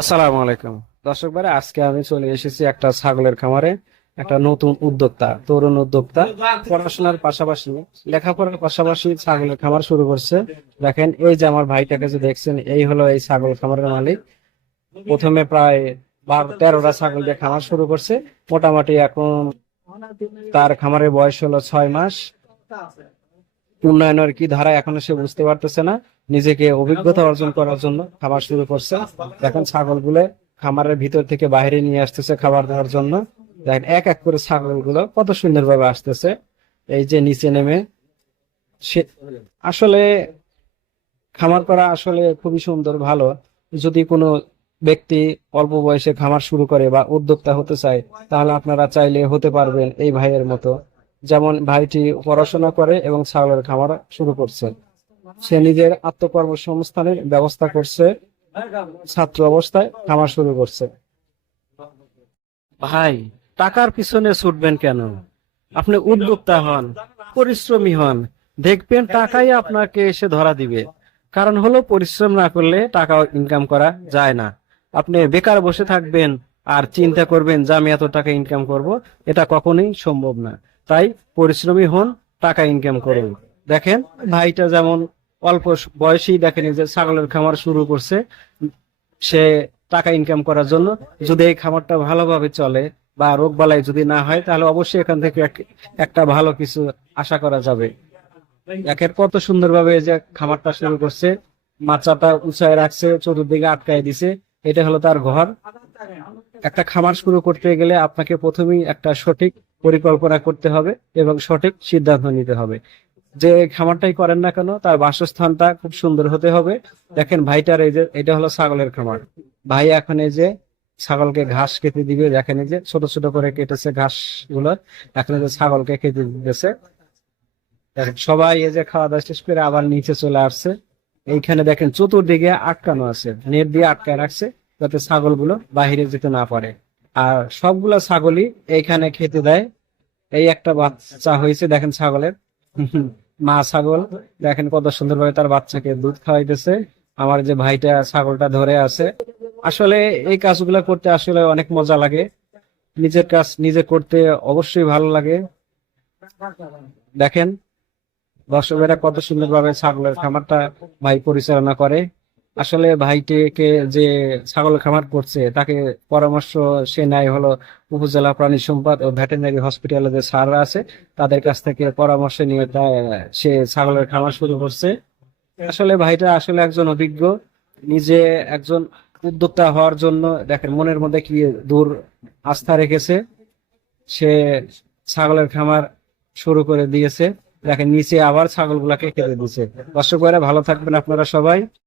আসসালামু আলাইকুম। দর্শক ভাই, আজকে আমি চলে এসেছি একটা ছাগলের খামারে। একটা নতুন উদ্যোক্তা, তরুণ উদ্যোক্তা, পড়াশোনার পাশাপাশি, লেখাপড়ার পাশাপাশি ছাগলের খামার শুরু করছে। দেখেন, এই যে আমার ভাইটাকে যে দেখছেন, এই হলো এই ছাগল খামারের মালিক। প্রথমে প্রায় 12-13টা ছাগল দিয়ে খামার শুরু করছে। মোটামুটি এখন তার খামারের বয়স হলো 6 মাস। উন্নয়নের কি ধারা এখনো সে বুঝতে পারতেছে না। নিজেকে অভিজ্ঞতা অর্জন করার জন্য খাবার শুরু করছে। দেখেন, ছাগলগুলো খামারের ভিতর থেকে বাইরে নিয়ে আসতেছে খাবার দেওয়ার জন্য। দেখেন, এক এক করে ছাগলগুলো কত সুন্দরভাবে আসতেছে, এই যে নিচে নেমে। সে আসলে খামার করা আসলে খুবই সুন্দর, ভালো। যদি কোনো ব্যক্তি অল্প বয়সে খামার শুরু করে বা উদ্যোক্তা হতে চায়, তাহলে আপনারা চাইলে হতে পারবেন এই ভাইয়ের মতো। যেমন ভাইটি পড়াশোনা করে এবং ছাগলের খামার শুরু করছে। সে নিজের আত্মকর্মসংস্থানের ব্যবস্থা করছে, ছাত্র অবস্থায় খামার শুরু করছে। ভাই, টাকার পিছনে ছুটবেন কেন? আপনি উদ্যোক্তা হন, পরিশ্রমী হন, দেখবেন টাকাই আপনাকে এসে ধরা দিবে। কারণ হলো, পরিশ্রম না করলে টাকা ইনকাম করা যায় না। আপনি বেকার বসে থাকবেন আর চিন্তা করবেন যে আমি এত টাকা ইনকাম করব, এটা কখনোই সম্ভব না। তাই পরিশ্রমী হন, টাকা ইনকাম করুন। দেখেন, ভাইটা যেমন অল্প বয়সেই দেখেন এই যে ছাগলের খামার শুরু করছে। সে টাকা ইনকাম করার জন্য। যদি এই খামারটা ভালোভাবে চলে বা রোগ বালাই যদি না হয়, তাহলে অবশ্যই এখান থেকে একটা ভালো কিছু আশা করা যাবে। একের কত সুন্দরভাবে এই যে খামারটা শুরু করছে, মাচাটা উঁচায় রাখছে, চতুর্দিকে আটকায় দিছে। এটা হলো তার ঘর। একটা খামার শুরু করতে গেলে আপনাকে প্রথমেই একটা সঠিক পরিকল্পনা করতে হবে এবং সঠিক সিদ্ধান্ত নিতে হবে। যে খামারটাই করেন না কেন, তার বাসস্থানটা খুব সুন্দর হতে হবে। দেখেন ভাইটার, এই যে এটা হলো ছাগলের খামার। ভাই এখন এই যে ছাগলকে ঘাস খেতে দিবে। দেখেন, এই যে ছোট ছোট করে কেটেছে ঘাস গুলো, এখন এই যে ছাগলকে খেতে দিতেছে। দেখেন, সবাই এই যে খাওয়া দাওয়া শেষ করে আবার নিচে চলে আসছে। এইখানে দেখেন চতুর্দিকে আটকানো আছে, নেট দিয়ে আটকায় রাখছে, যাতে ছাগলগুলো বাহিরে যেতে না পারে। আর সবগুলা ছাগলই এইখানে খেতে দেয়। এই একটা বাচ্চা হয়েছে, দেখেন ছাগলের। মা ছাগল, দেখেন কত সুন্দরভাবে তার বাচ্চাকে দুধ খাওয়াইতেছে। আমার যে ভাইটা ছাগলটা ধরে আছে। আসলে এই কাজগুলো করতে আসলে অনেক মজা লাগে। নিজের কাজ নিজে করতে অবশ্যই ভালো লাগে। দেখেন, দর্শকেরা কত সুন্দরভাবে ছাগলের খামারটা ভাই পরিচালনা করে। আসলে ভাইটিকে যে ছাগল খামার করছে, তাকে পরামর্শ সে নেয় হলো উপজেলা প্রাণী সম্পদ ও ভেটেরিনারি হসপিটালে যে স্যাররা আছে, তাদের কাছ থেকে পরামর্শ নিয়ে সে ছাগলের খামার শুরু করছে। আসলে ভাইটা আসলে একজন অভিজ্ঞ, নিজে একজন উদ্যোক্তা হওয়ার জন্য দেখেন মনের মধ্যে কি দূর আস্থা রেখেছে। সে ছাগলের খামার শুরু করে দিয়েছে। দেখেন, নিচে আবার ছাগলগুলাকে খেতে দিচ্ছে। দর্শক ভাইরা, ভালো থাকবেন আপনারা সবাই।